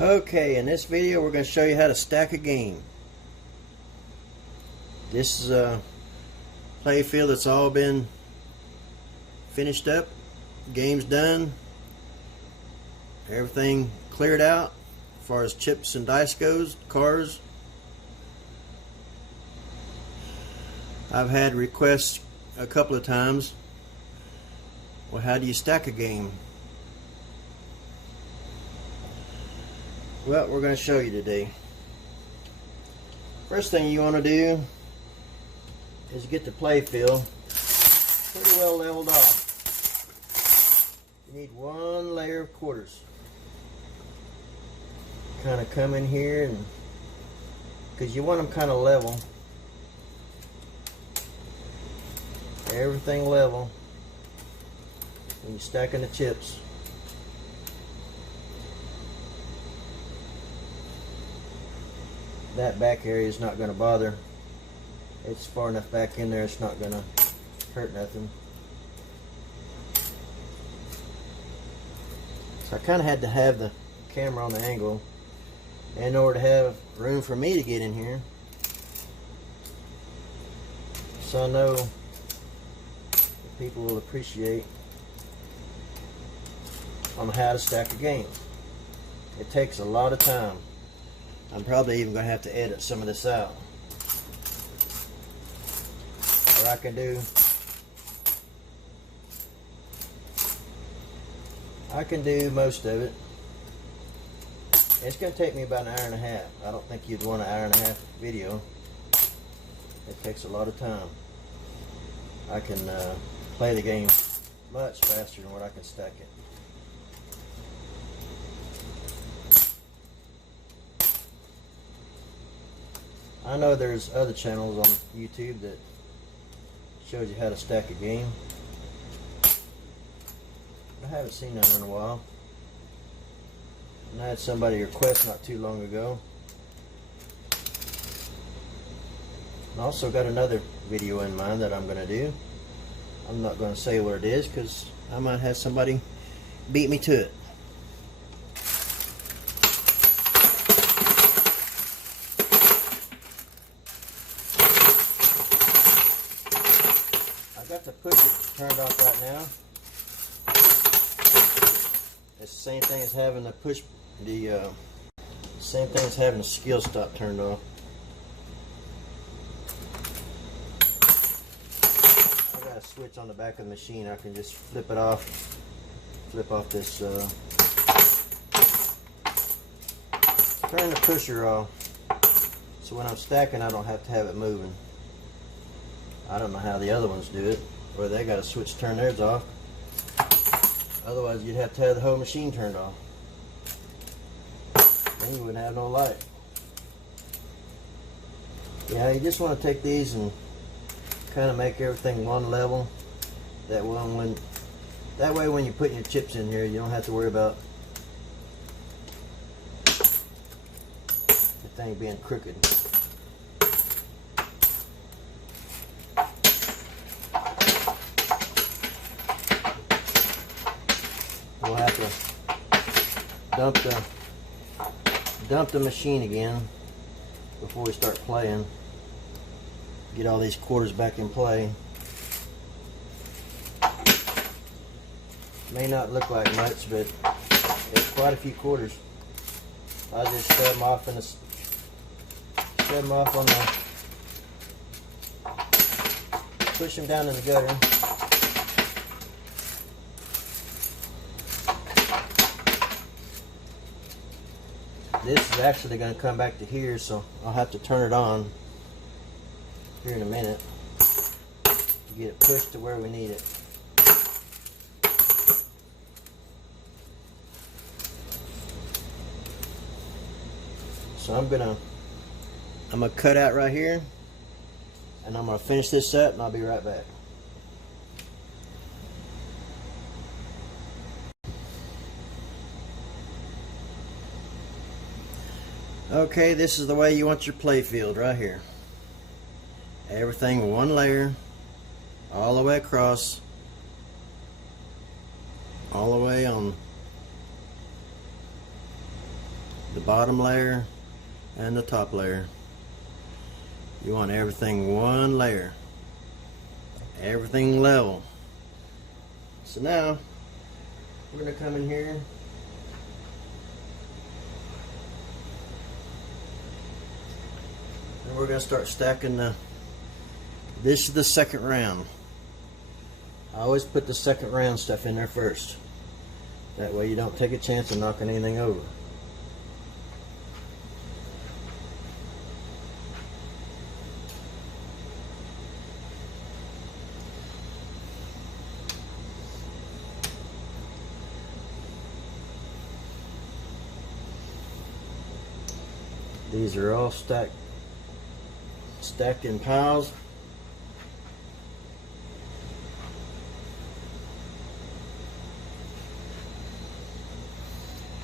Okay, in this video we're going to show you how to stack a game. This is a playfield that's all been finished up. Game's done. Everything cleared out as far as chips and dice goes, cars. I've had requests a couple of times. Well, how do you stack a game? Well, we're going to show you today. First thing you want to do is get the playfield pretty well leveled off. You need one layer of quarters. Kind of come in here, and because you want them kind of level. Everything level when you're stacking the chips. That back area is not going to bother. It's far enough back in there, it's not going to hurt nothing. So I kind of had to have the camera on the angle in order to have room for me to get in here, so I know that people will appreciate on how to stack a game. It takes a lot of time. I'm probably even going to have to edit some of this out. What I can do, I can do most of it. It's going to take me about an hour and a half. I don't think you'd want an hour and a half video. It takes a lot of time. I can play the game much faster than what I can stack it. I know there's other channels on YouTube that shows you how to stack a game. I haven't seen none in a while. And I had somebody request not too long ago. I also got another video in mind that I'm going to do. I'm not going to say what it is because I might have somebody beat me to it. I got the push it turned off right now. It's the same thing as having the push, same thing as having the skill stop turned off. I got a switch on the back of the machine. I can just flip off this, turn the pusher off, so when I'm stacking I don't have to have it moving. I don't know how the other ones do it, or they got a switch to turn theirs off. Otherwise you'd have to have the whole machine turned off. Then you wouldn't have no light. Yeah, you just want to take these and kind of make everything one level. That way when you're putting your chips in here, you don't have to worry about the thing being crooked. We'll have to dump the machine again before we start playing. Get all these quarters back in play. May not look like much, but it's quite a few quarters. I just set them off on the, push them down in the gutter. This is actually going to come back to here, so I'll have to turn it on here in a minute to get it pushed to where we need it. So I'm gonna cut out right here, and I'm gonna finish this up, and I'll be right back. Okay, this is the way you want your playfield right here. Everything one layer, all the way across, all the way on the bottom layer and the top layer. You want everything one layer, everything level. So now we're going to come in here and we're going to start stacking this is the second round. I always put the second round stuff in there first. That way you don't take a chance of knocking anything over. These are all stacked in piles.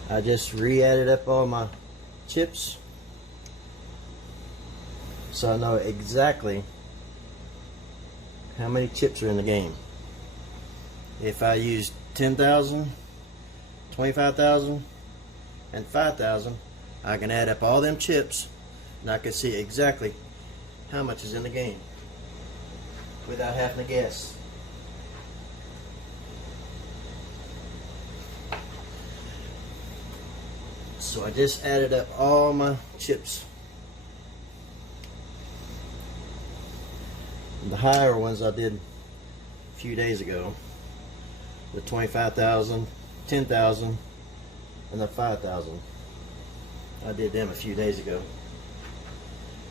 I just re-added up all my chips so I know exactly how many chips are in the game. If I use 10,000, 25,000, and 5,000, I can add up all them chips and I can see exactly how much is in the game without having to guess. So I just added up all my chips. The higher ones I did a few days ago. The 25,000, 10,000, and the 5,000. I did them a few days ago.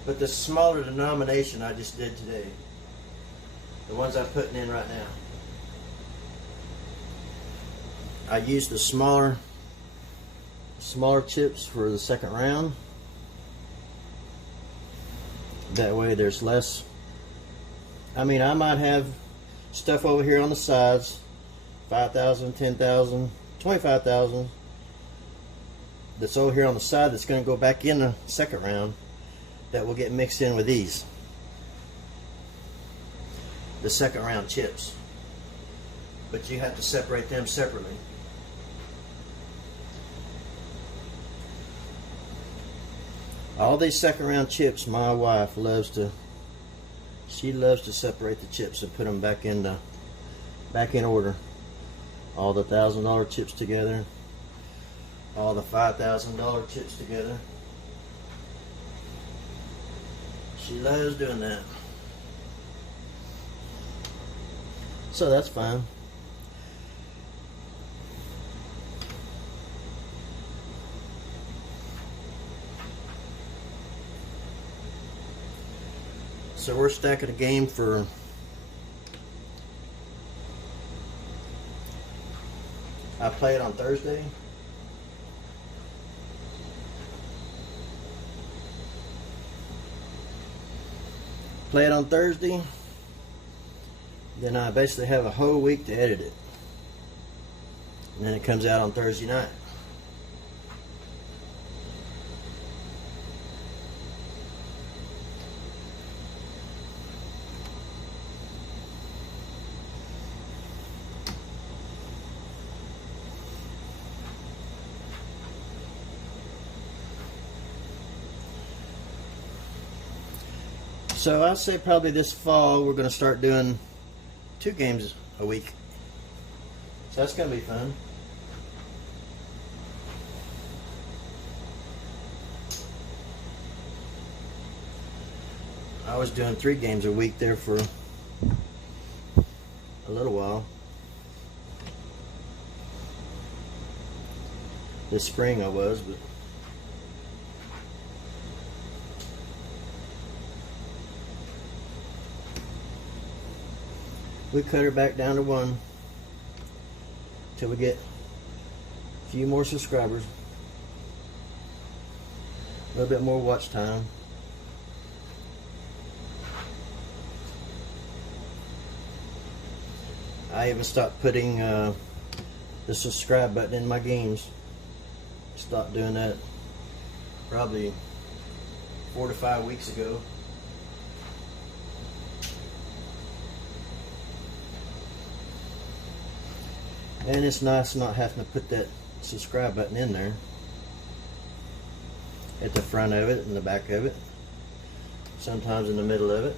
But the smaller denomination I just did today. The ones I'm putting in right now. I used the smaller chips for the second round. That way there's less. I mean, I might have stuff over here on the sides, 5,000, 10,000, 25,000, that's over here on the side that's going to go back in the second round that will get mixed in with these, the second round chips. But you have to separate them separately. All these second round chips, my wife loves to separate the chips and put them back in order. All the $1,000 chips together, all the $5,000 chips together. She loves doing that. So that's fine. So we're stacking a game for I play it on Thursday. Play it on Thursday. Then I basically have a whole week to edit it. And then it comes out on Thursday night. So I'd say probably this fall we're going to start doing 2 games a week. So that's going to be fun. I was doing 3 games a week there for a little while. This spring I was, but we cut her back down to 1 till we get a few more subscribers, a little bit more watch time. I even stopped putting the subscribe button in my games. Stopped doing that probably 4 to 5 weeks ago. And it's nice not having to put that subscribe button in there. at the front of it and the back of it, sometimes in the middle of it.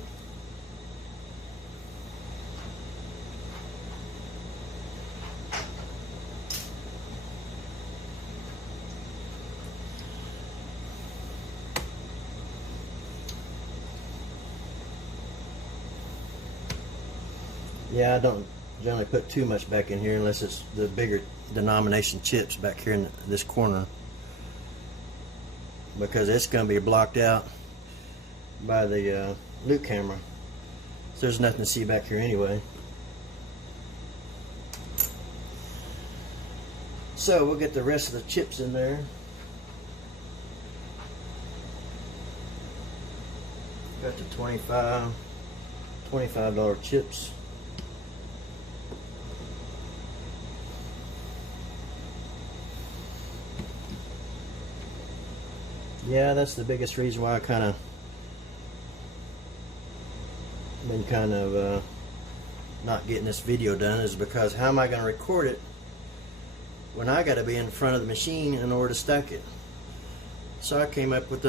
Yeah, I don't generally put too much back in here unless it's the bigger denomination chips back here in this corner, because it's going to be blocked out by the loop camera, so there's nothing to see back here anyway. So we'll get the rest of the chips in there. Got the $25 chips. Yeah, that's the biggest reason why I been not getting this video done, is because how am I going to record it when I got to be in front of the machine in order to stack it? So I came up with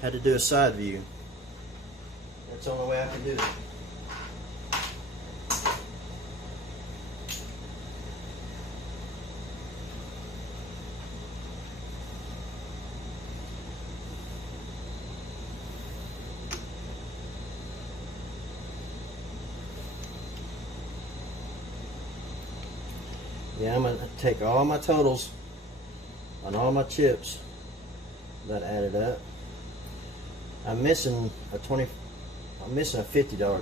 had to do a side view. That's the only way I can do it. Yeah, I'm going to take all my totals on all my chips that added up. I'm missing a $50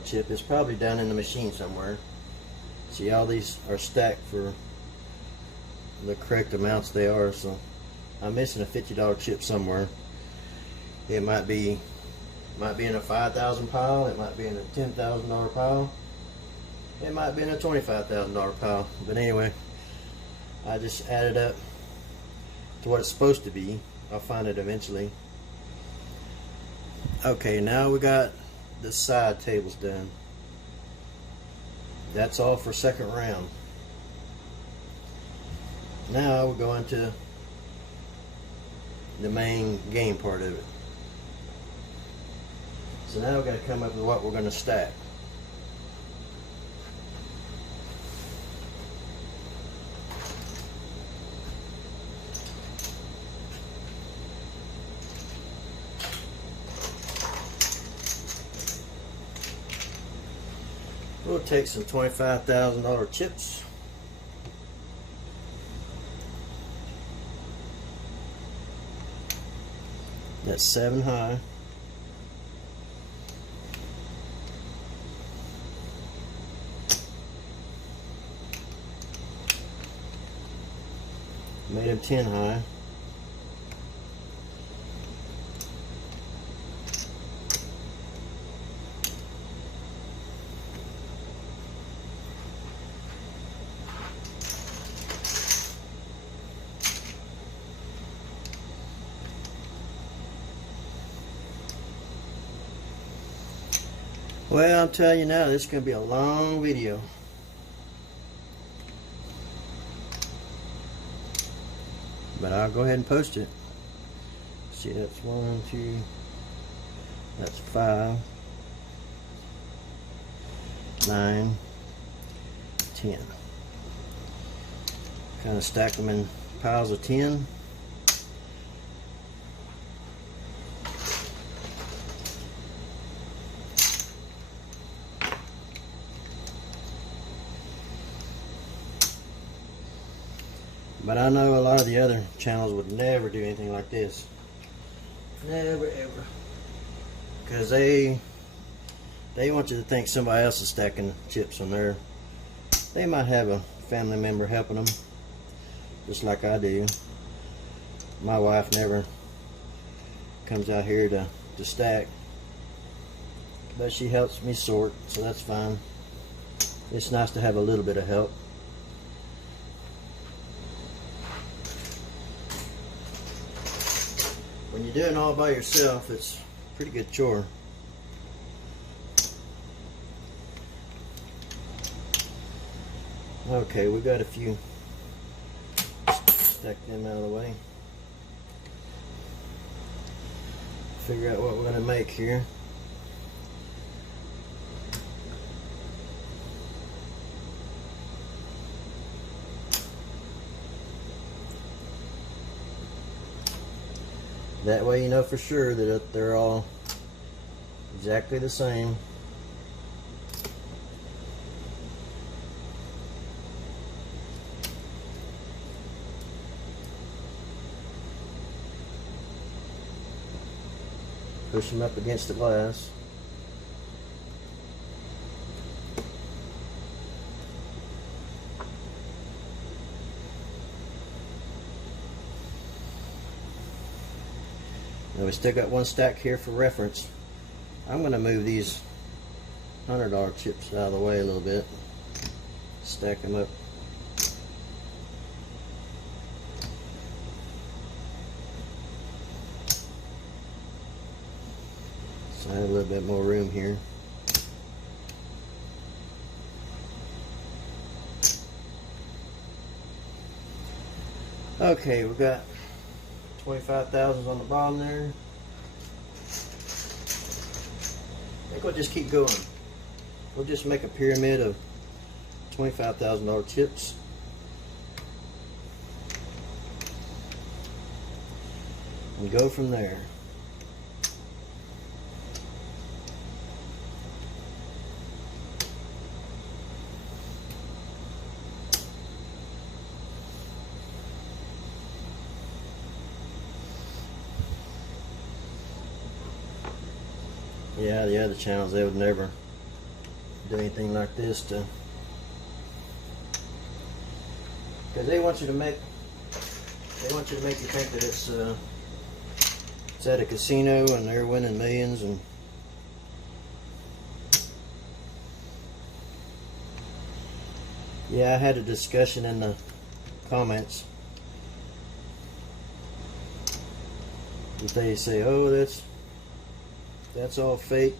chip. It's probably down in the machine somewhere. See, all these are stacked for the correct amounts they are, so I'm missing a $50 chip somewhere. It might be in a 5,000 pile, it might be in a $10,000 pile, it might be in a $25,000 pile, but anyway, I just added up to what it's supposed to be. I'll find it eventually. Okay, now we got the side tables done. That's all for second round. Now we're going to the main game part of it. So now we've got to come up with what we're going to stack. We'll take some $25,000 chips. That's 7 high. Made them 10 high. Well, I'm telling you now, this is going to be a long video. But I'll go ahead and post it. See, that's 1, 2, that's 5, 9, 10. Kind of stack them in piles of 10. But I know a lot of the other channels would never do anything like this. Never ever. Because they want you to think somebody else is stacking chips on there. They might have a family member helping them, just like I do. My wife never comes out here to stack, but she helps me sort, so that's fine. It's nice to have a little bit of help. When you're doing it all by yourself, it's a pretty good chore. Okay, we got a few. Stack them out of the way. figure out what we're going to make here. That way you know for sure that they're all exactly the same. Push them up against the glass. Now we still got one stack here for reference. I'm going to move these $100 chips out of the way a little bit. Stack them up. So I have a little bit more room here. Okay, we've got 25,000 on the bottom there. I think we'll just keep going. We'll just make a pyramid of $25,000 chips. And go from there. Yeah, the other channels, they would never do anything like this because they want you to make you think that it's at a casino and they're winning millions. And yeah, I had a discussion in the comments that they say, oh, that's all fake.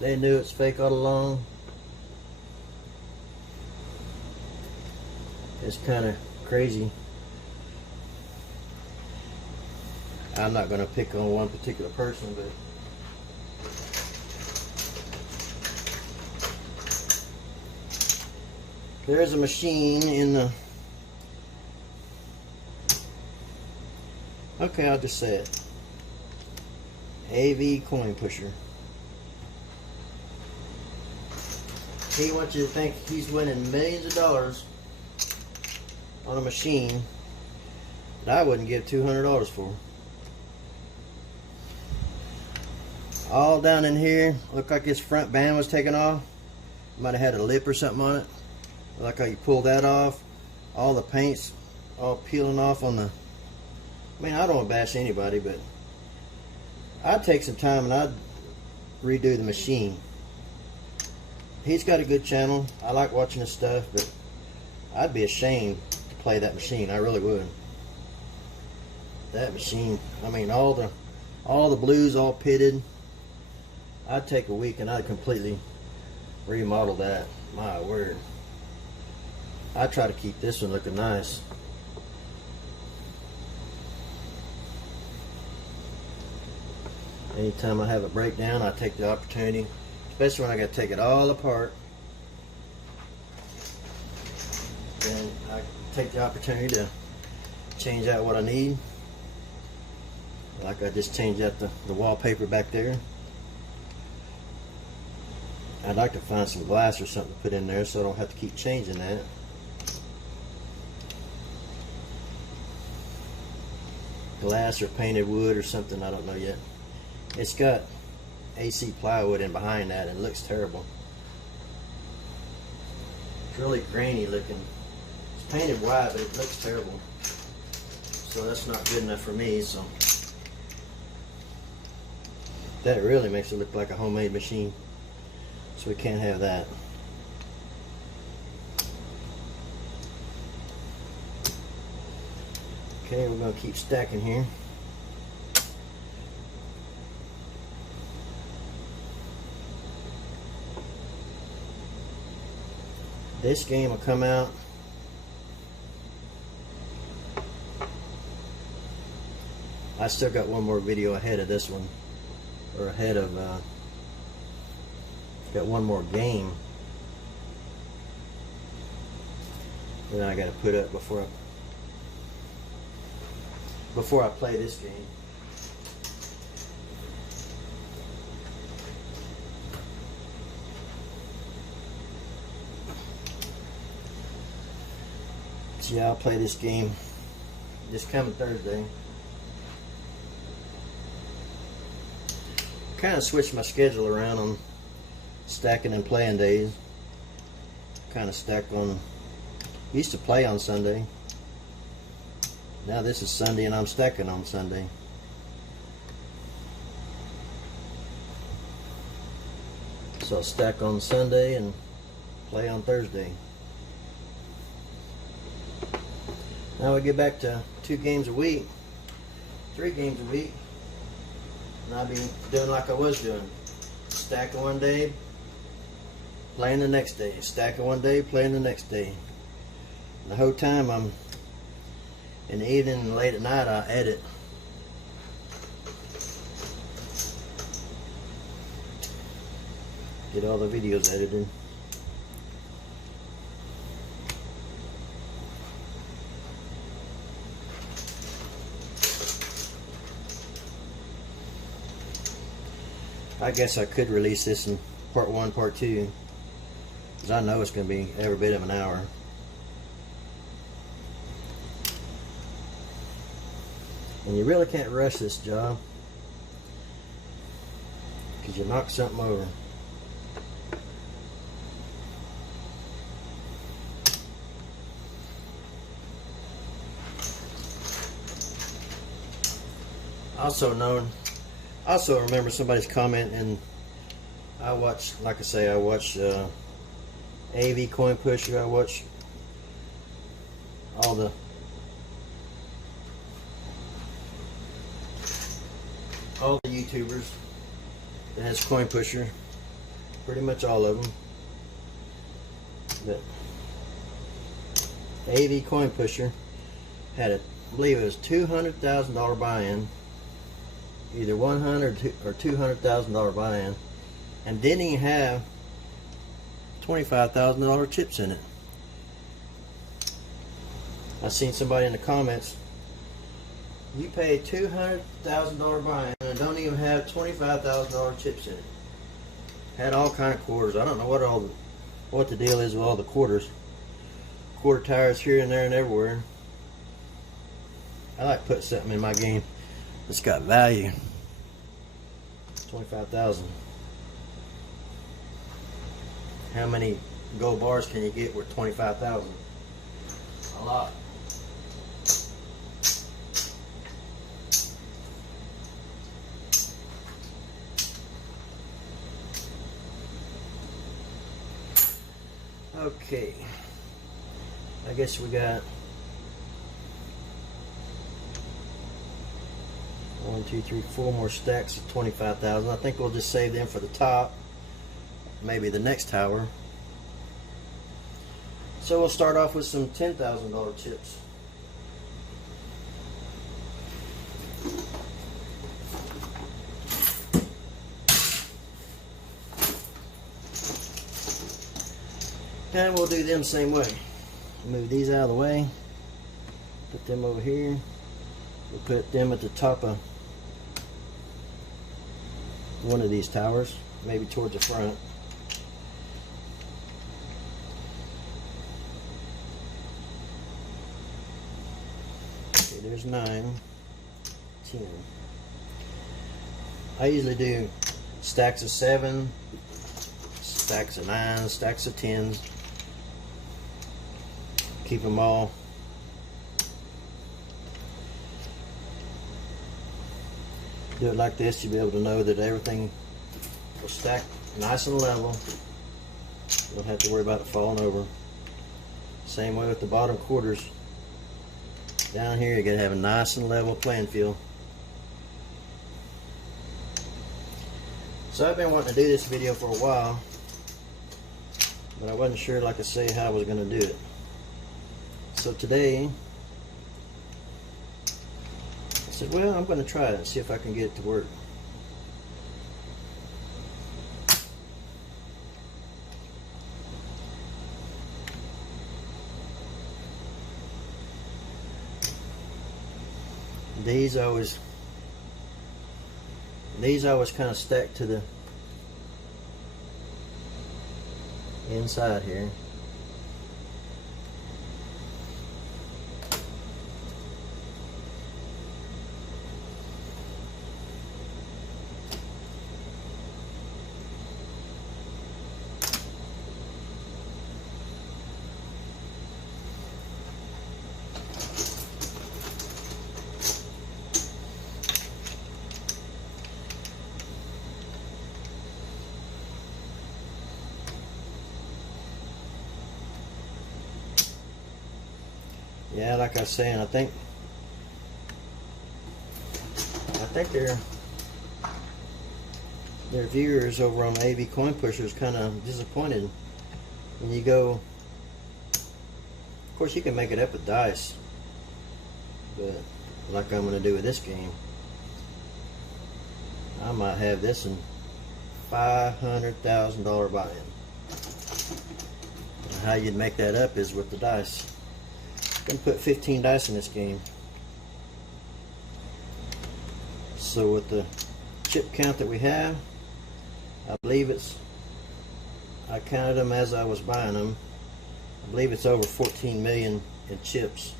They knew it's fake all along. It's kind of crazy. I'm not going to pick on one particular person, but there's a machine in the... Okay, I'll just say it. AV coin pusher. He wants you to think he's winning millions of dollars on a machine that I wouldn't give $200 for. All down in here, looked like his front band was taken off. Might have had a lip or something on it. Like how you pull that off. All the paint's all peeling off on the... I mean, I don't want to bash anybody, but I'd take some time and I'd redo the machine. He's got a good channel. I like watching his stuff, but I'd be ashamed to play that machine. I really would. That machine, I mean, all the blues all pitted. I'd take a week and I'd completely remodel that. My word. I try to keep this one looking nice. Anytime I have a breakdown, I take the opportunity, especially when I got to take it all apart. Then I take the opportunity to change out what I need. Like I just changed out the wallpaper back there. I'd like to find some glass or something to put in there so I don't have to keep changing that. Glass or painted wood or something, I don't know yet. It's got AC plywood in behind that and it looks terrible. It's really grainy looking. It's painted white, but it looks terrible. So that's not good enough for me, so. That really makes it look like a homemade machine. So we can't have that. Okay, we're going to keep stacking here. This game will come out I still got one more video ahead of this one, or ahead of got one more game that I got to put up before I play this game. So yeah, I'll play this game this coming Thursday. Kind of switched my schedule around on stacking and playing days. Kind of stack on, used to play on Sunday. Now this is Sunday and I'm stacking on Sunday. So I'll stack on Sunday and play on Thursday. Now we get back to 2 games a week, 3 games a week, and I'll be doing like I was doing. Stacking one day, playing the next day. Stacking one day, playing the next day. And the whole time I'm in the evening and late at night I edit. Get all the videos edited. I guess I could release this in part 1, part 2, because I know it's going to be every bit of an hour. And you really can't rush this job, because you knock something over. Also remember somebody's comment, and I watch, like I say, I watch AV Coin Pusher. I watch all the YouTubers that has Coin Pusher, pretty much all of them. But AV Coin Pusher had a, I believe it was $200,000 buy-in, either $100,000 or $200,000 buy-in, and didn't even have $25,000 chips in it. I seen somebody in the comments, you paid $200,000 buy-in and don't even have $25,000 chips in it. Had all kind of quarters. I don't know what the deal is with all the quarters. Quarter tires here and there and everywhere. I like to put something in my game that's got value. 25,000. How many gold bars can you get with 25,000? A lot. Okay. I guess we got 1, 2, 3, 4 more stacks of 25,000. I think we'll just save them for the top, maybe the next tower. So we'll start off with some $10,000 chips. And we'll do them the same way. Move these out of the way. Put them over here. We'll put them at the top of one of these towers, maybe towards the front. Okay, there's 9, 10. I usually do stacks of 7, stacks of 9, stacks of 10s. Keep them all do it like this. You'll be able to know that everything will stack nice and level. You don't have to worry about it falling over. Same way with the bottom quarters. Down here you gotta have a nice and level playing field. So I've been wanting to do this video for a while, but I wasn't sure, like I say, how I was going to do it. So today, said, well, I'm going to try it and see if I can get it to work. These always kind of stack to the inside here. Yeah, like I was saying, I think their viewers over on AV Coin Pushers kind of disappointed when you go. Of course, you can make it up with dice, but like I'm going to do with this game, I might have this in $500,000 buy-in. How you'd make that up is with the dice. I'm going to put 15 dice in this game. So with the chip count that we have, I believe I counted them as I was buying them. I believe it's over 14 million in chips.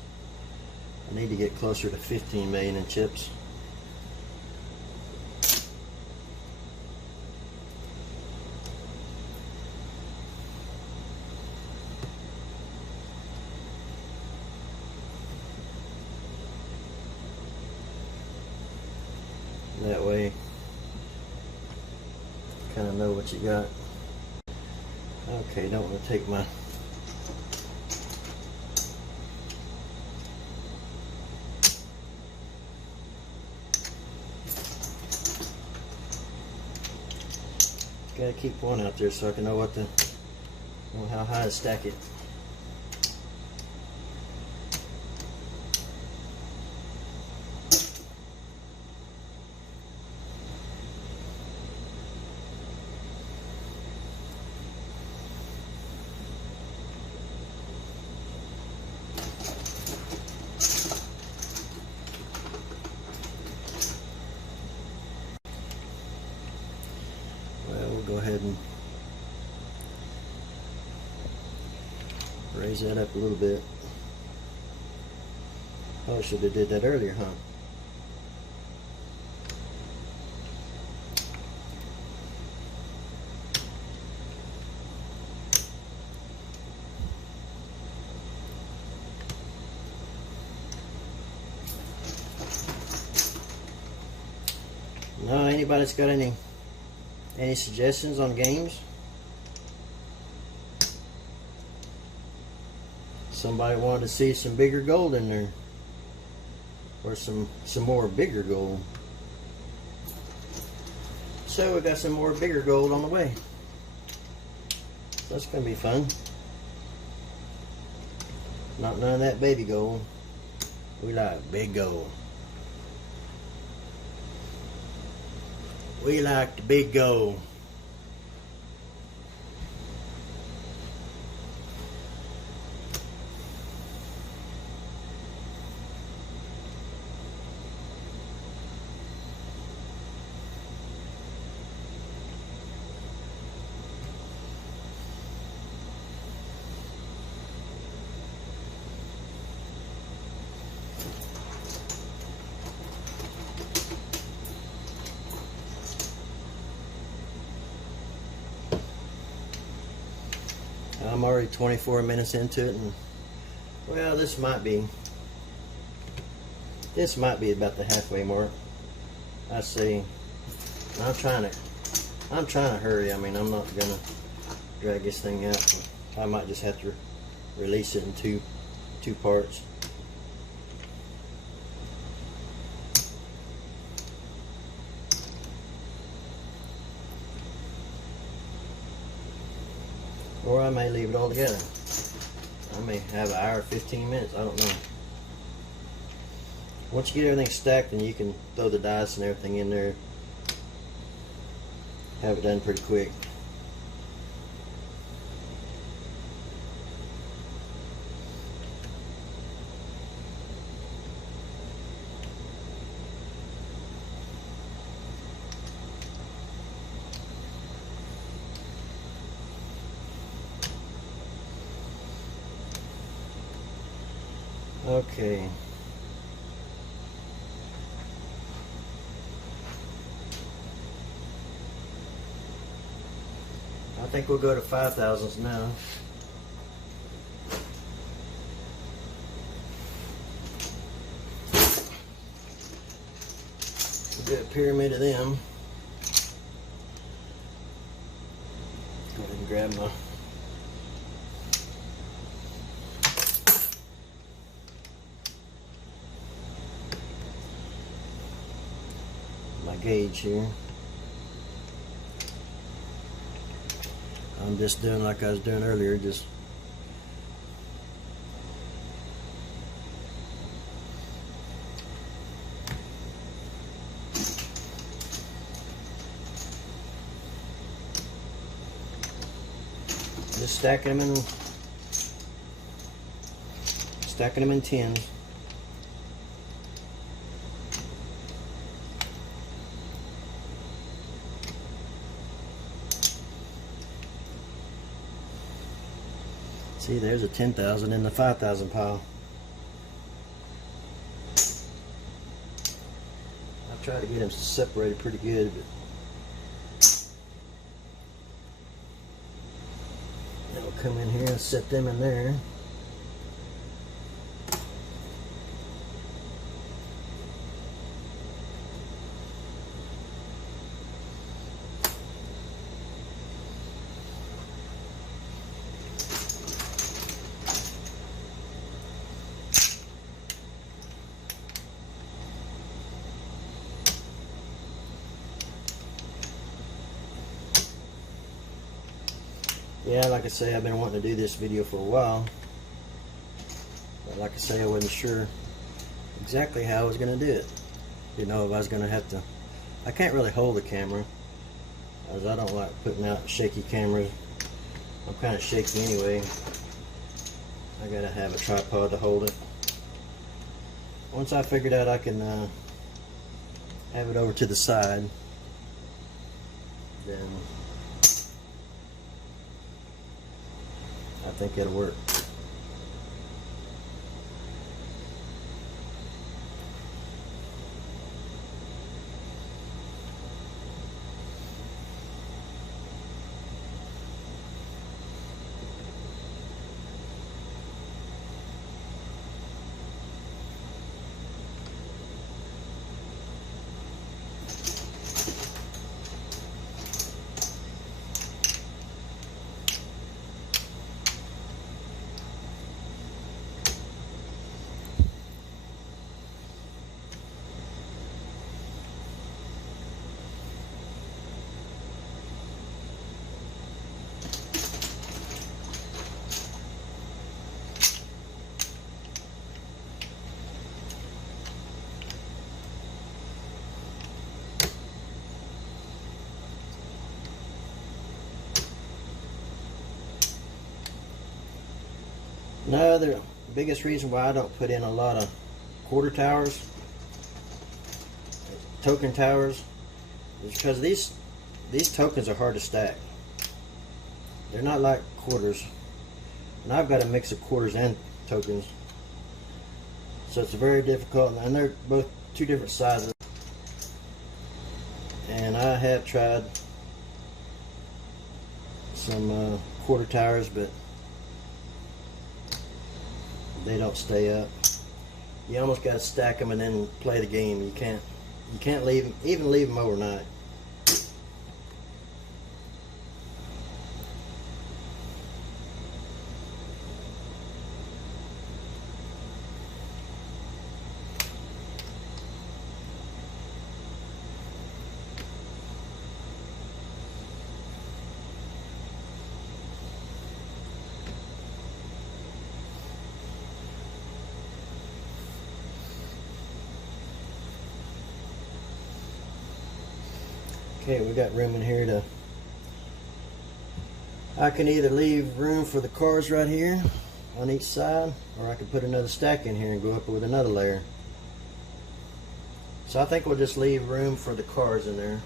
I need to get closer to 15 million in chips. That way, kind of know what you got. Okay, don't want to take my gotta keep one out there so I can know how high to stack it. Go ahead and raise that up a little bit. Oh, I should have did that earlier, huh? No, anybody's got any suggestions on games? Somebody wanted to see some bigger gold in there, or some more bigger gold. So we got some more bigger gold on the way. So that's gonna be fun. Not none of that baby gold. We like big gold. We like the big gold. I'm already 24 minutes into it, and well, this might be about the halfway mark. I see. I'm trying to hurry. I mean, I'm not gonna drag this thing out. I might just have to release it in two parts. Or I may leave it all together. I may have an hour, 15 minutes. I don't know. Once you get everything stacked, then you can throw the dice and everything in there. Have it done pretty quick. Okay. I think we'll go to 5,000s now. We'll do a pyramid of them. Go ahead and grab my gauge here. I'm just doing like I was doing earlier, just stacking them in tins. See, there's a 10,000 in the 5,000 pile. I try to get them separated pretty good, but I'll come in here and set them in there. Yeah, like I say, I've been wanting to do this video for a while, but like I say, I wasn't sure exactly how I was going to do it. Didn't know if I was going to have to. I can't really hold the camera, as I don't like putting out shaky cameras. I'm kind of shaky anyway. I gotta have a tripod to hold it. Once I figured out I can have it over to the side, then I think it'll work. Now, the biggest reason why I don't put in a lot of quarter towers, token towers, is because these tokens are hard to stack. They're not like quarters, and I've got a mix of quarters and tokens, so it's very difficult. And they're both two different sizes. And I have tried some quarter towers, but they don't stay up. You almost got to stack them and then play the game. You can't leave them, even leave them overnight. Okay, we got room in here to, I can either leave room for the cars right here on each side, or I could put another stack in here and go up with another layer. So I think we'll just leave room for the cars in there.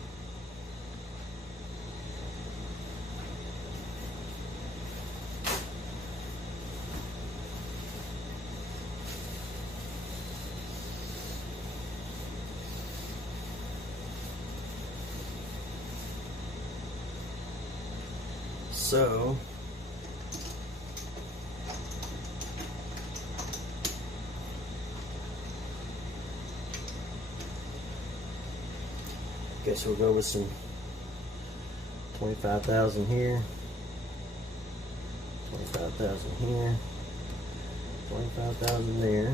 So guess we'll go with some 25,000 here, 25,000 here, 25,000 there.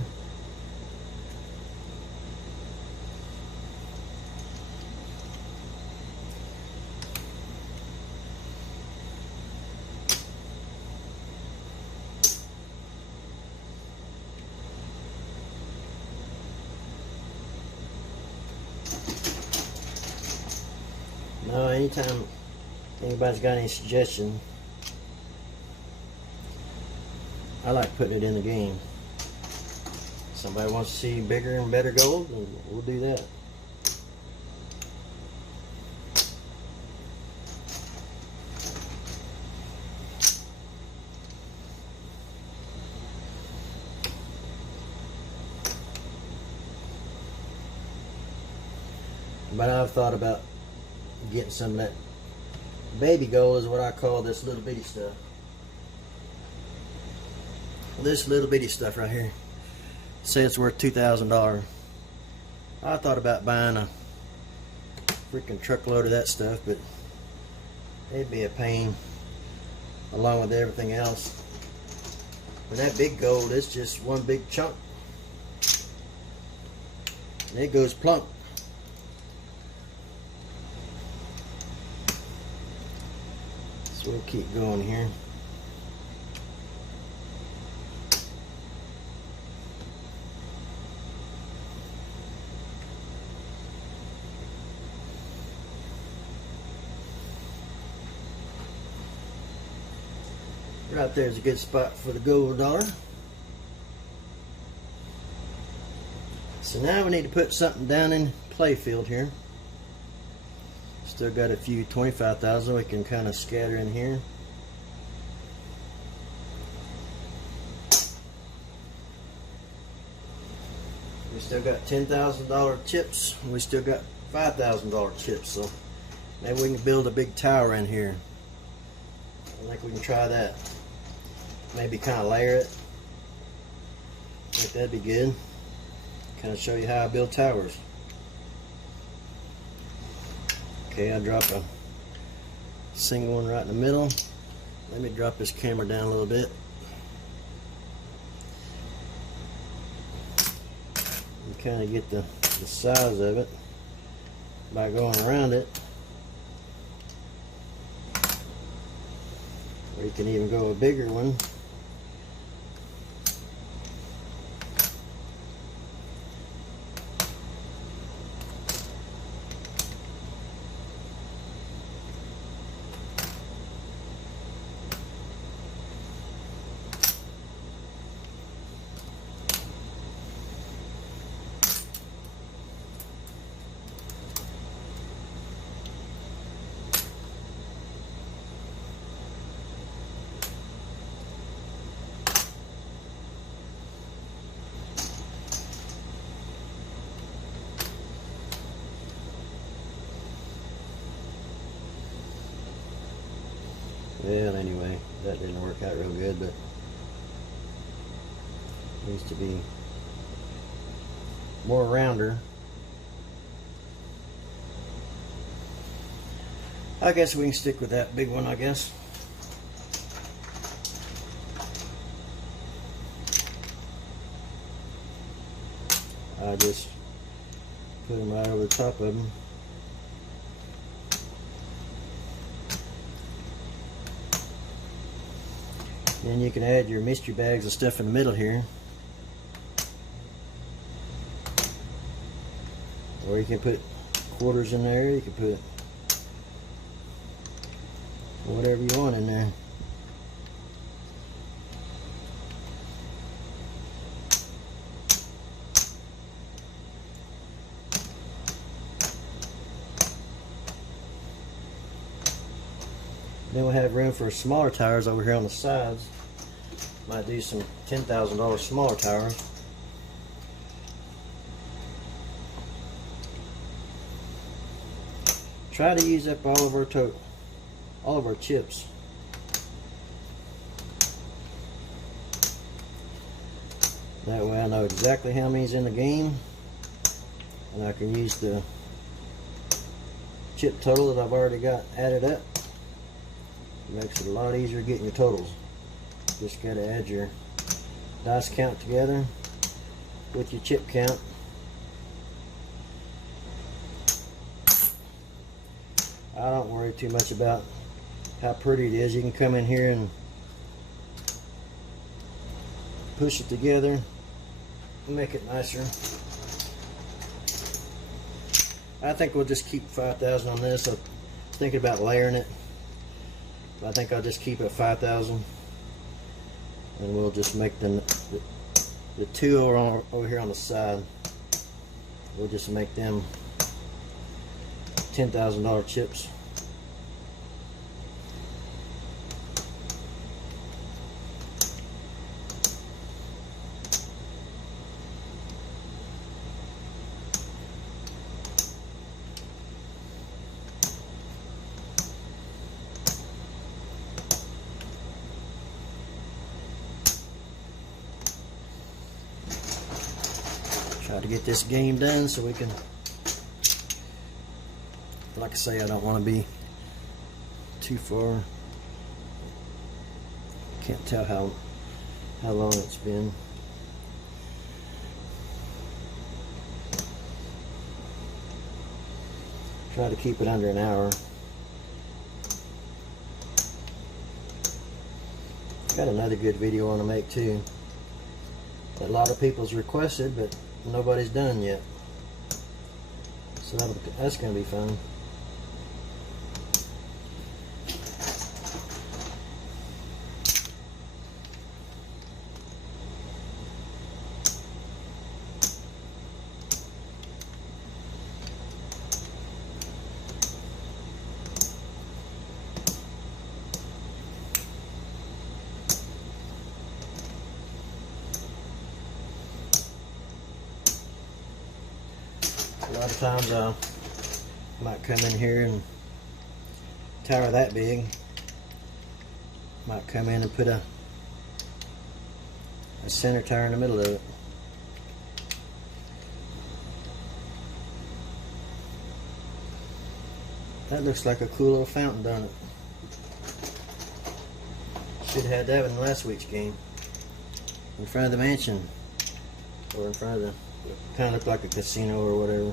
Now, anytime anybody's got any suggestion, I like putting it in the game. Somebody wants to see bigger and better gold, and we'll do that. But I've thought about getting some of that baby gold, is what I call this little bitty stuff. This little bitty stuff right here. Say it's worth $2,000. I thought about buying a freaking truckload of that stuff, but it'd be a pain along with everything else. But that big gold is just one big chunk, and it goes plump. So we'll keep going here. Right there's a good spot for the gold dollar. So now we need to put something down in playfield here. Still got a few 25,000 we can kind of scatter in here. We still got $10,000 chips. We still got $5,000 chips. So maybe we can build a big tower in here. I think we can try that. Maybe kind of layer it. I think that'd be good. Kind of show you how I build towers. Okay, I dropped a single one right in the middle. Let me drop this camera down a little bit. And kind of get the size of it by going around it. Or you can even go a bigger one. Well, anyway, that didn't work out real good, but needs to be more rounder. I guess we can stick with that big one, I guess. I just put them right over the top of them. Then you can add your mystery bags and stuff in the middle here. Or you can put quarters in there. You can put whatever you want in there. Then we have room for smaller tires over here on the sides. Might do some $10,000 smaller tires. Try to use up all of our chips. That way I know exactly how many's in the game, and I can use the chip total that I've already got added up. It makes it a lot easier getting your totals. Just got to add your dice count together with your chip count. I don't worry too much about how pretty it is. You can come in here and push it together and make it nicer. I think we'll just keep 5,000 on this. I was thinking about layering it. I think I'll just keep it 5,000, and we'll just make the two over here on the side. We'll just make them $10,000 chips. Try to get this game done so we can, like I say, I don't want to be too far. Can't tell how long it's been. Try to keep it under an hour. Got another good video I want to make too, that a lot of people's requested, but nobody's done yet. So that's going to be fun. A lot of times I might come in here and tower that big. Might come in and put a center tire in the middle of it. That looks like a cool little fountain, doesn't it? Should have had that in last week's game. In front of the mansion. Or in front of the, kind of looked like a casino or whatever.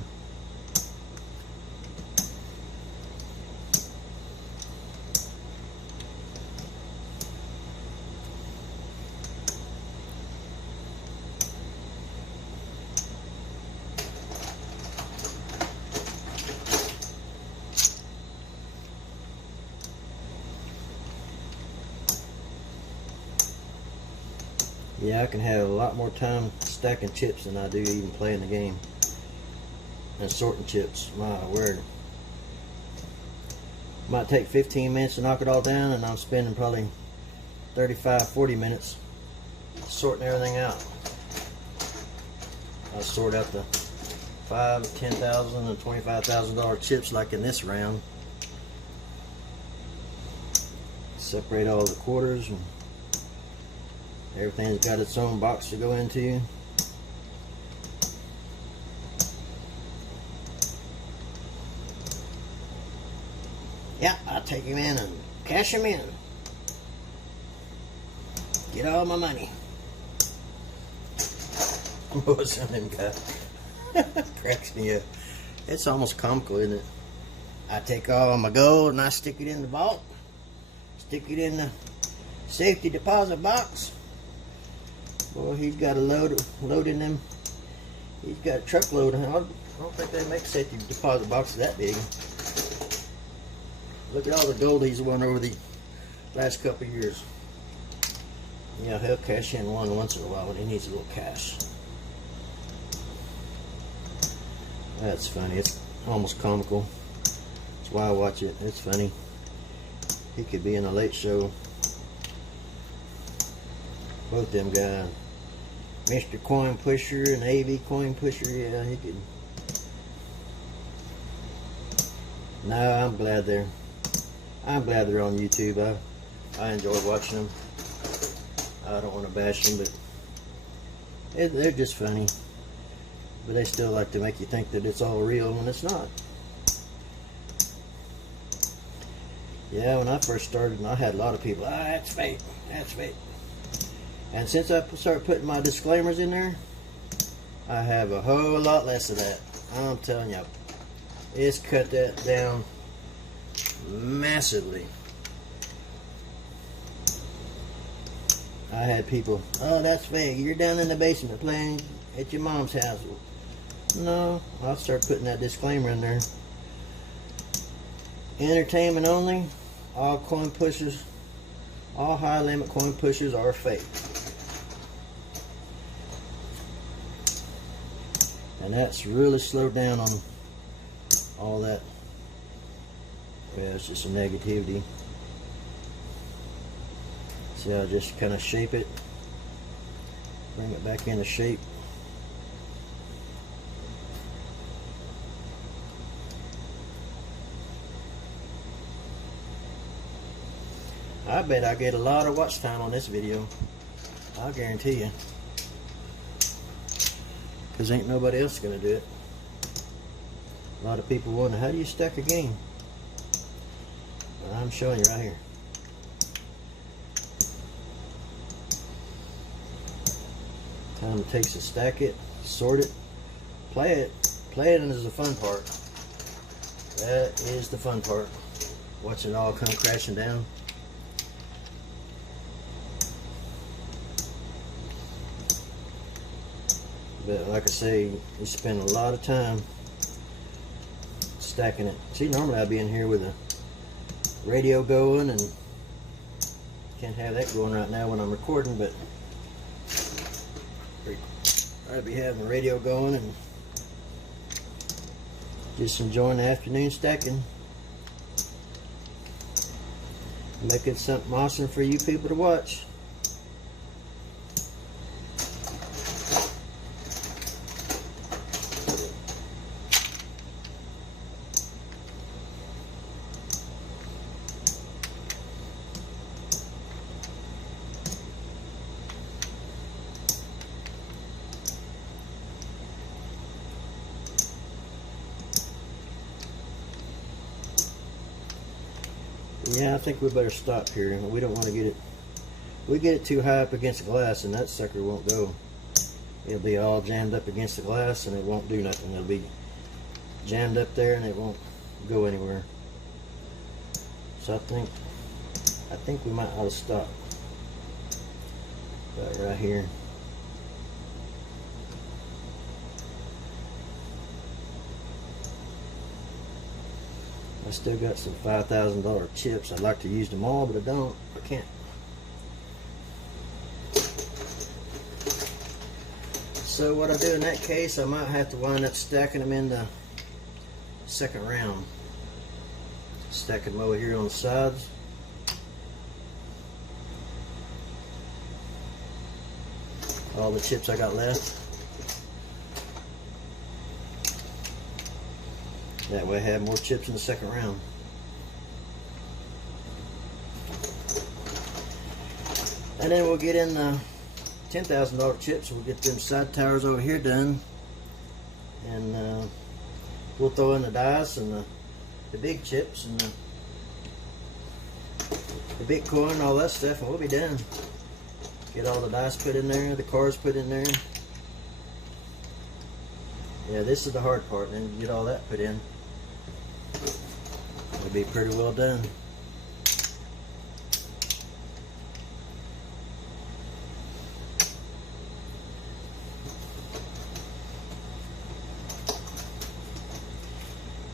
Yeah, I can have a lot more time stacking chips than I do even playing the game. And sorting chips, my word. Might take 15 minutes to knock it all down, and I'm spending probably 35-40 minutes sorting everything out. I sort out the $5,000, $10,000, and $25,000 chips like in this round. Separate all the quarters, and everything's got its own box to go into. Yeah, I'll take him in and cash him in. Get all my money. What's on them guy? Cracks me up. It's almost comical, isn't it? I take all my gold and I stick it in the vault. Stick it in the safety deposit box. Boy, he's got a load in them. He's got a truckload. I don't think they make safety deposit boxes that big. Look at all the gold he's won over the last couple of years. Yeah, he'll cash in one once in a while when he needs a little cash. That's funny. It's almost comical. That's why I watch it. It's funny. He could be in a late show. Both them guys. Mr. Coin Pusher and AV Coin Pusher. Yeah, he could. No, I'm glad they're on YouTube. I enjoy watching them. I don't want to bash them, but they're just funny. But they still like to make you think that it's all real when it's not. Yeah, when I first started, I had a lot of people, that's fake, that's fake. And since I started putting my disclaimers in there, I have a whole lot less of that. I'm telling you, it's cut that down massively. I had people, oh, that's fake. You're down in the basement playing at your mom's house. No, I'll start putting that disclaimer in there. Entertainment only. All coin pushers, all high limit coin pushers are fake. And that's really slowed down on all that. Well, it's just some negativity. See, I'll just kind of shape it, bring it back into shape. I bet I get a lot of watch time on this video. I'll guarantee you. Because ain't nobody else going to do it. A lot of people wonder, how do you stack a game? Well, I'm showing you right here. Time it takes to stack it, sort it, play it. Playing is the fun part. That is the fun part. Watch it all come crashing down. But like I say, you spend a lot of time stacking it. See, normally I'd be in here with a radio going, and can't have that going right now when I'm recording, but I'd be having the radio going and just enjoying the afternoon stacking. Making something awesome for you people to watch. Yeah, I think we better stop here. We don't want to get it. We get it too high up against the glass, and that sucker won't go. It'll be all jammed up against the glass, and it won't do nothing. It'll be jammed up there, and it won't go anywhere. So I think we might ought to stop right here. I still got some $5,000 chips. I'd like to use them all, but I don't. I can't. So what I do in that case, I might have to wind up stacking them in the second round. Stacking them over here on the sides. All the chips I got left. That way I have more chips in the second round. And then we'll get in the $10,000 chips. We'll get them side towers over here done. And we'll throw in the dice and the big chips and the Bitcoin and all that stuff, and we'll be done. Get all the dice put in there, the cards put in there. Yeah, this is the hard part. Then you get all that put in. It'll be pretty well done.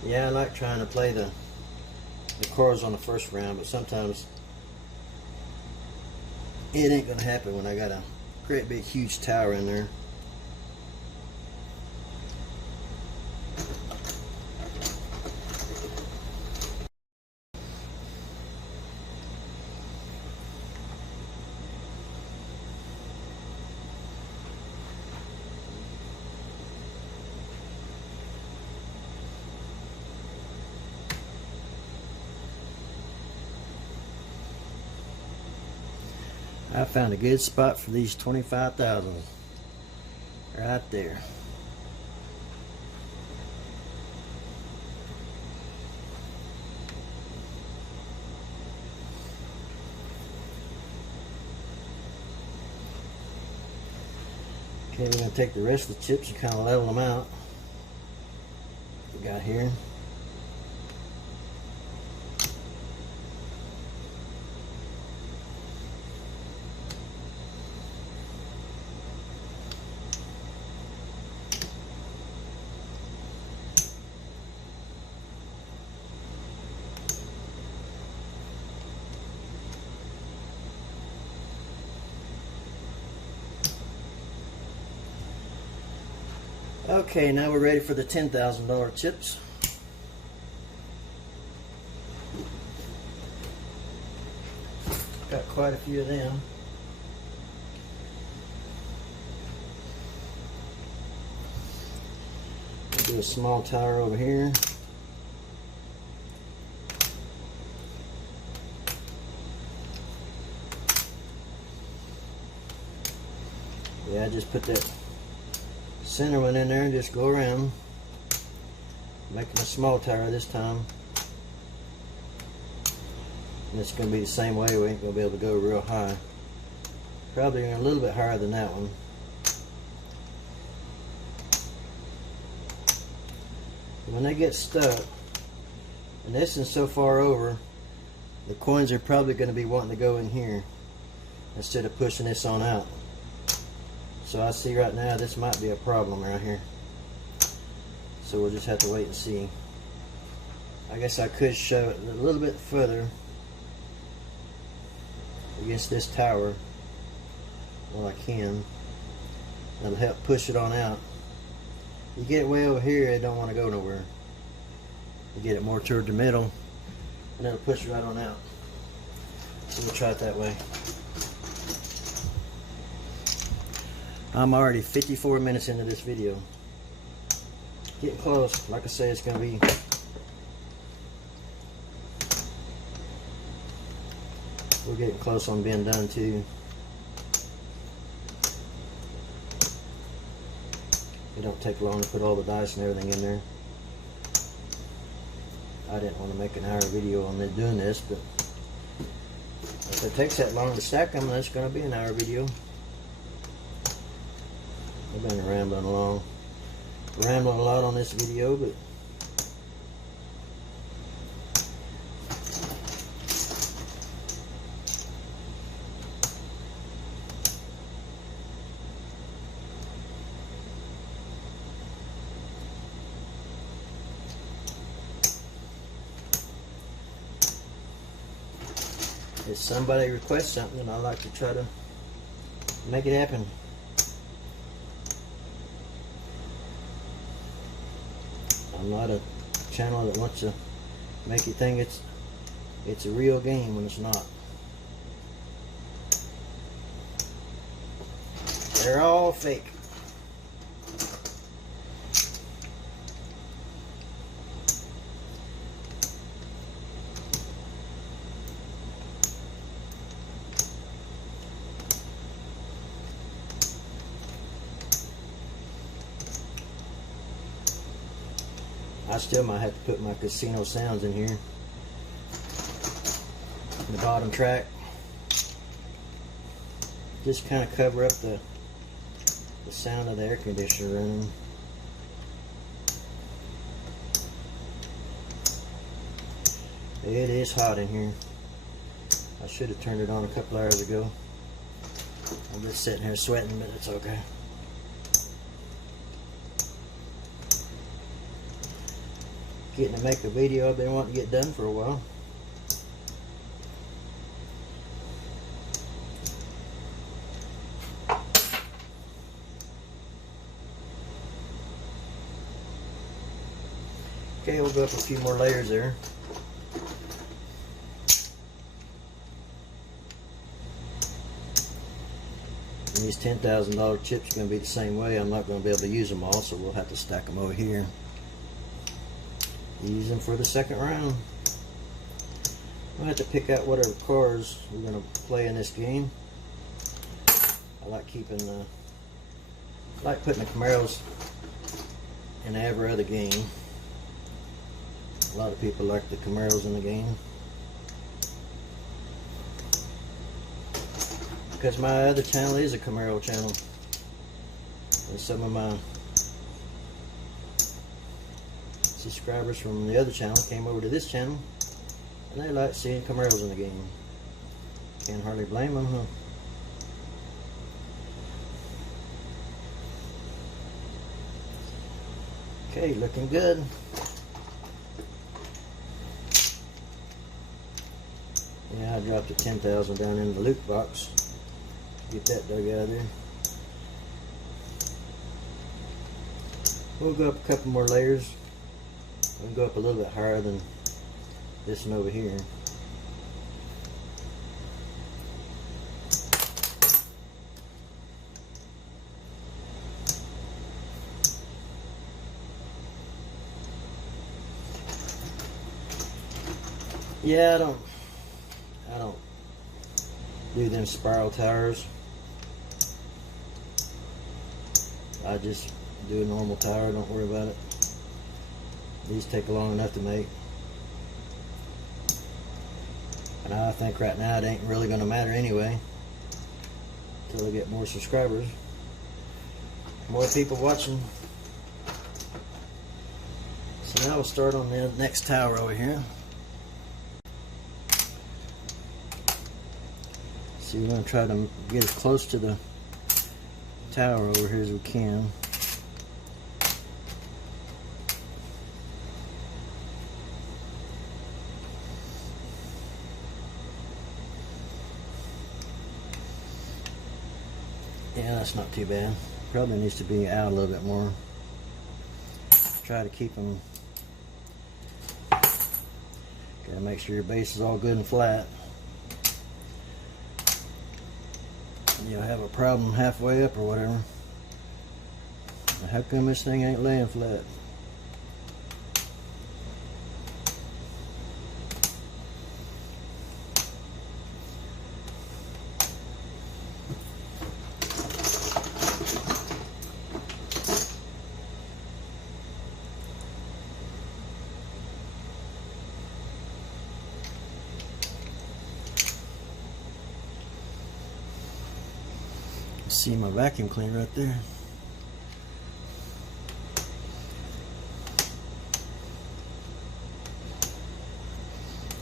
Yeah, I like trying to play the the cards on the first round, but sometimes it ain't gonna happen when I got a great big huge tower in there. I found a good spot for these 25,000 right there. Okay, we're going to take the rest of the chips and kind of level them out. We got here. Okay, now we're ready for the $10,000 chips. Got quite a few of them. I'll do a small tower over here. Yeah, I just put that center one in there and just go around, making a small tower this time. And it's going to be the same way. We ain't going to be able to go real high. Probably a little bit higher than that one. When they get stuck, and this is so far over, the coins are probably going to be wanting to go in here instead of pushing this on out. So I see right now this might be a problem right here. So we'll just have to wait and see. I guess I could show it a little bit further against this tower. Well, I can. That'll help push it on out. You get it way over here, it don't want to go nowhere. You get it more toward the middle, and it'll push right on out. So we'll try it that way. I'm already 54 minutes into this video. Getting close. Like I say, it's going to be we're getting close on being done too. It don't take long to put all the dice and everything in there. I didn't want to make an hour video on doing this, but if it takes that long to stack them, then it's going to be an hour video. I've been rambling along. Rambling a lot on this video, but if somebody requests something, I like to try to make it happen. I'm not a channel that wants to make you think it's a real game when it's not. They're all fake. I still might have to put my casino sounds in here. In the bottom track. Just kind of cover up the sound of the air conditioner running. It is hot in here. I should have turned it on a couple hours ago. I'm just sitting here sweating, but it's okay. Getting to make a video I've been wanting to get done for a while. Okay, we'll go up a few more layers there. And these $10,000 chips are going to be the same way. I'm not going to be able to use them all, so we'll have to stack them over here. Use them for the second round. We'll have to pick out whatever cars we're going to play in this game. I like keeping the, putting the Camaros in every other game. A lot of people like the Camaros in the game. Because my other channel is a Camaro channel. And some of my subscribers from the other channel came over to this channel and they like seeing Camaros in the game. Can't hardly blame them, huh? Okay, looking good. Yeah, I dropped the 10,000 down in the loot box. Get that dug out of there. We'll go up a couple more layers. We'll go up a little bit higher than this one over here. Yeah, I don't do them spiral towers. I just do a normal tower, don't worry about it. These take long enough to make. And I think right now it ain't really going to matter anyway, until I get more subscribers, more people watching. So now we'll start on the next tower over here. So we're going to try to get as close to the tower over here as we can. Yeah, that's not too bad. Probably needs to be out a little bit more. Try to keep them. Gotta make sure your base is all good and flat. You'll have a problem halfway up or whatever. How come this thing ain't laying flat? See my vacuum cleaner right there.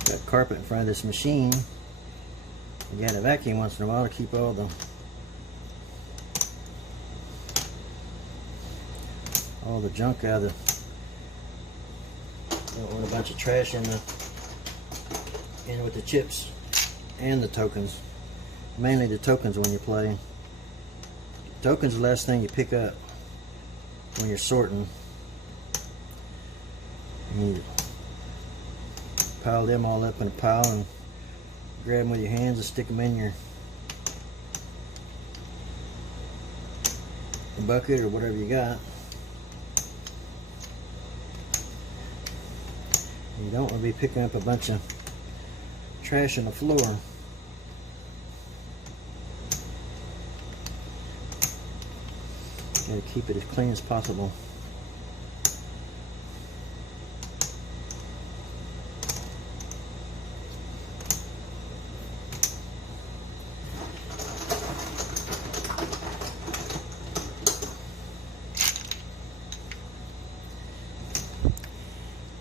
Got carpet in front of this machine. You got a vacuum once in a while to keep all the junk out of the. Don't want a bunch of trash in with the chips and the tokens. Mainly the tokens when you play. Tokens are the last thing you pick up when you're sorting. You pile them all up in a pile and grab them with your hands and stick them in your bucket or whatever you got. You don't want to be picking up a bunch of trash on the floor. Gotta keep it as clean as possible.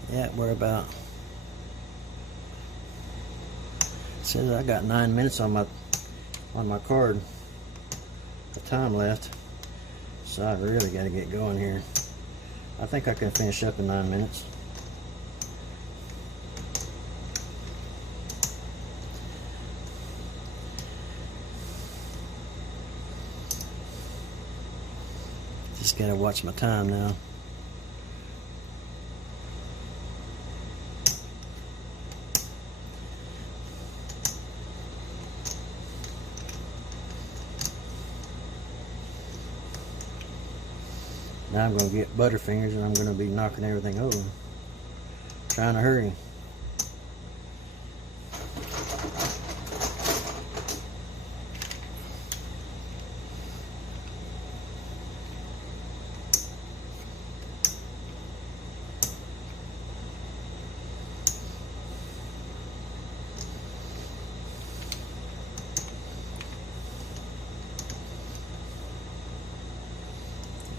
Yeah, we're about. It says I got 9 minutes on my card. The time left. So I really got to get going here. I think I can finish up in 9 minutes. Just got to watch my time now. Now I'm going to get butterfingers and I'm going to be knocking everything over. Trying to hurry.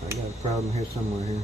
I got a problem here somewhere here.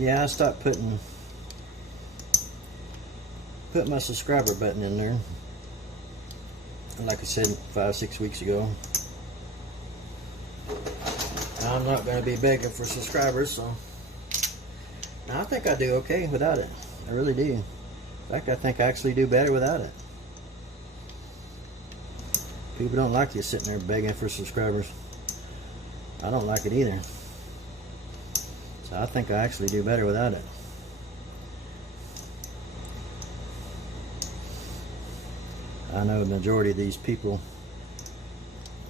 Yeah, I stopped put my subscriber button in there, like I said 5-6 weeks ago. Now, I'm not going to be begging for subscribers, so now I think I do okay without it. I really do. In fact, I think I actually do better without it. People don't like you sitting there begging for subscribers. I don't like it either. So I think I actually do better without it. I know the majority of these people,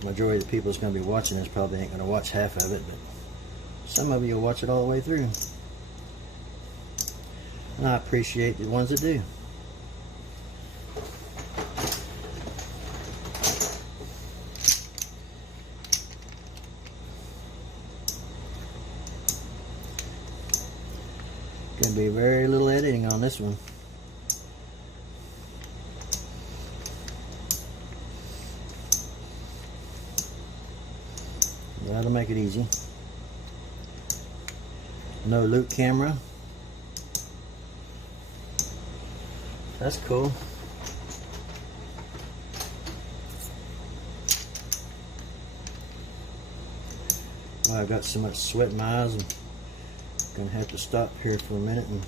majority of the people that's going to be watching this probably ain't going to watch half of it, but some of you will watch it all the way through. And I appreciate the ones that do. Gonna be very little editing on this one. That'll make it easy. No loop camera. That's cool. Well, I've got so much sweat in my eyes. I'm gonna have to stop here for a minute and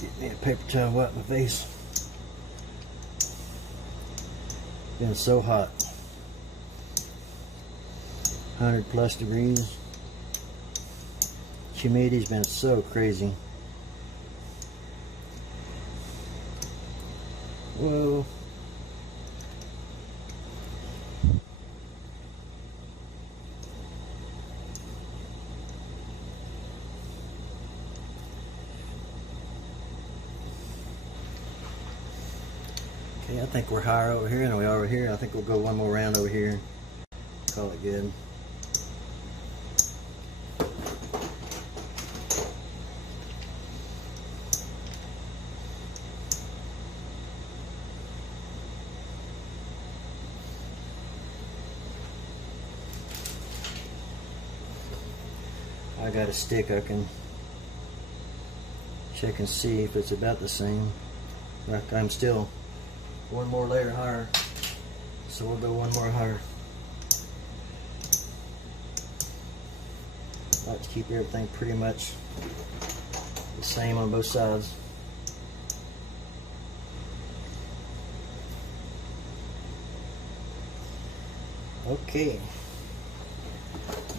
get me a paper towel to wipe my face. It's been so hot. 100+ degrees. Humidity's been so crazy. Whoa. Okay, I think we're higher over here than we are over here. I think we'll go one more round over here. Call it good. I got a stick I can check and see if it's about the same. Like I'm still one more layer higher, so we'll go one more higher. I like to keep everything pretty much the same on both sides. Okay,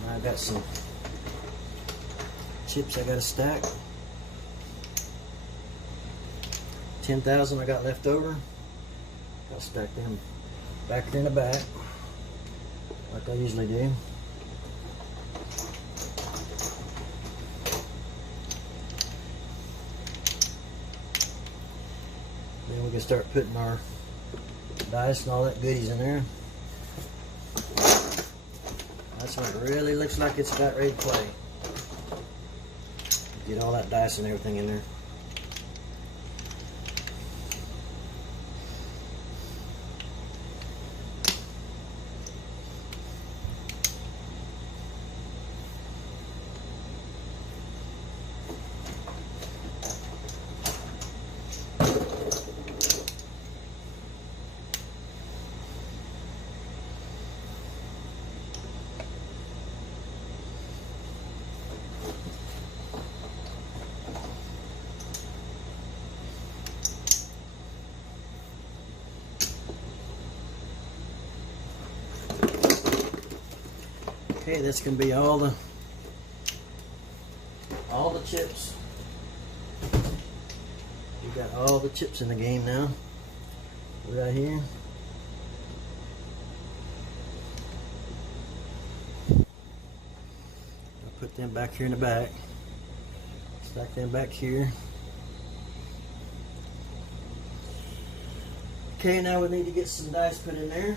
now I got some chips I got to stack. 10,000 I got left over. I'll stack them back in the back like I usually do. Then we can start putting our dice and all that goodies in there. That's when it really looks like it's about ready to play. Get all that dice and everything in there. Okay, that's gonna be all the chips. We got all the chips in the game now. Right here. I'll put them back here in the back. Stack them back here. Okay, now we need to get some dice put in there.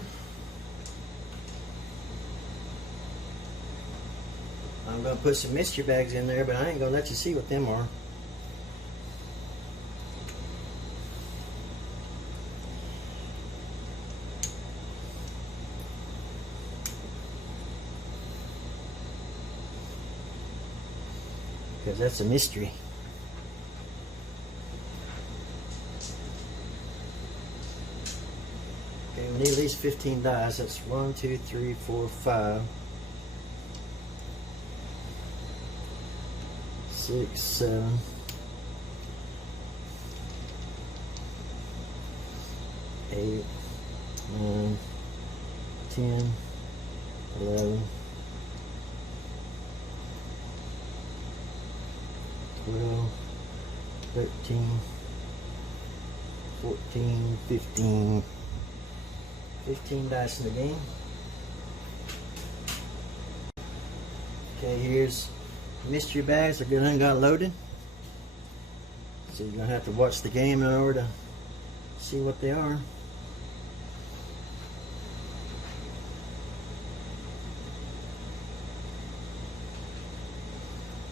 I'm going to put some mystery bags in there, but I ain't going to let you see what them are. Because that's a mystery. Okay, we need at least 15 dice. That's 1, 2, 3, 4, 5. 6, 7, 8, 9, 10, 11, 12, 13, 14, 15. 15 dice in the game. Okay, here's mystery bags. They're done got loaded. So you're gonna have to watch the game in order to see what they are.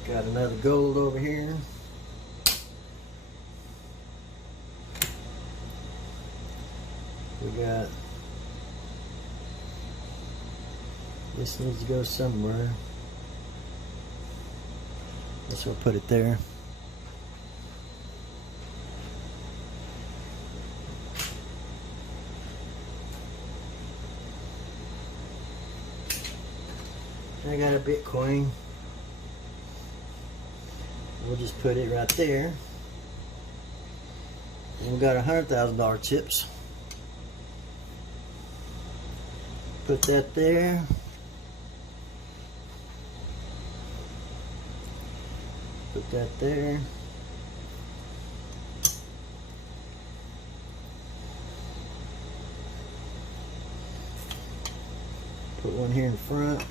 Got another gold over here. We got, this needs to go somewhere. Guess we'll put it there. I got a Bitcoin. We'll just put it right there. And we got $100,000 chips. Put that there. Put that there. Put one here in front.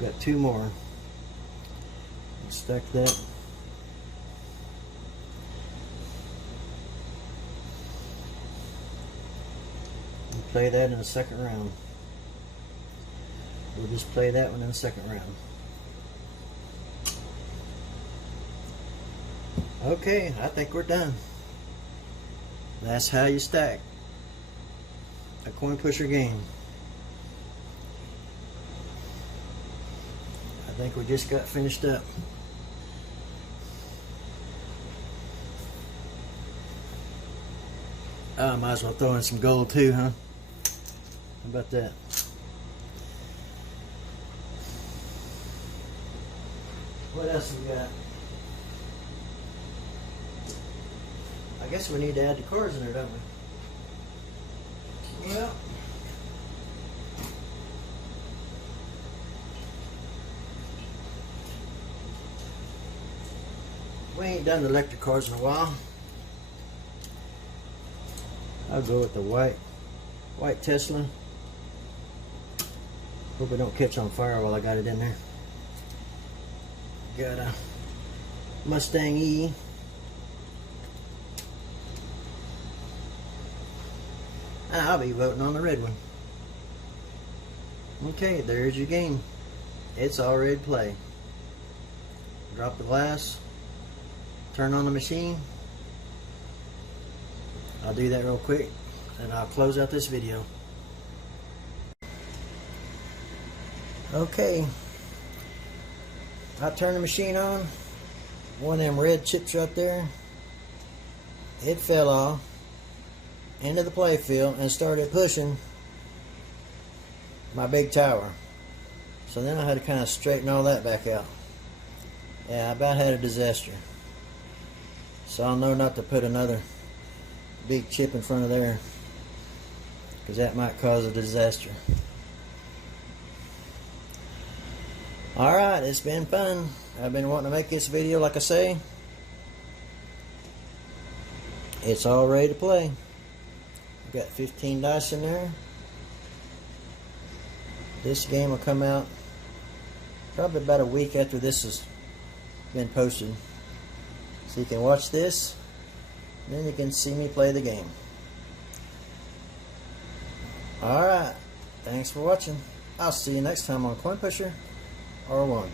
Got two more. Stack that. We'll play that in the second round. We'll just play that one in the second round. Okay, I think we're done. That's how you stack a coin pusher game. I think we just got finished up. I might as well throw in some gold too, huh? How about that? What else we got? I guess we need to add the cards in there, don't we? Well, we ain't done the electric cards in a while. I'll go with the white Tesla. Hope it don't catch on fire while I got it in there. Got a Mustang E. I'll be voting on the red one. Okay, there's your game. It's already played. Drop the glass. Turn on the machine. I'll do that real quick and I'll close out this video. Okay. I turned the machine on. One of them red chips right there. It fell off into the playfield and started pushing my big tower. So then I had to kind of straighten all that back out. Yeah, I about had a disaster. So I'll know not to put another big chip in front of there, because that might cause a disaster. Alright, it's been fun. I've been wanting to make this video, like I say. It's all ready to play. I've got 15 dice in there. This game will come out probably about a week after this has been posted. So you can watch this, and then you can see me play the game. Alright, thanks for watching. I'll see you next time on Coin Pusher R1.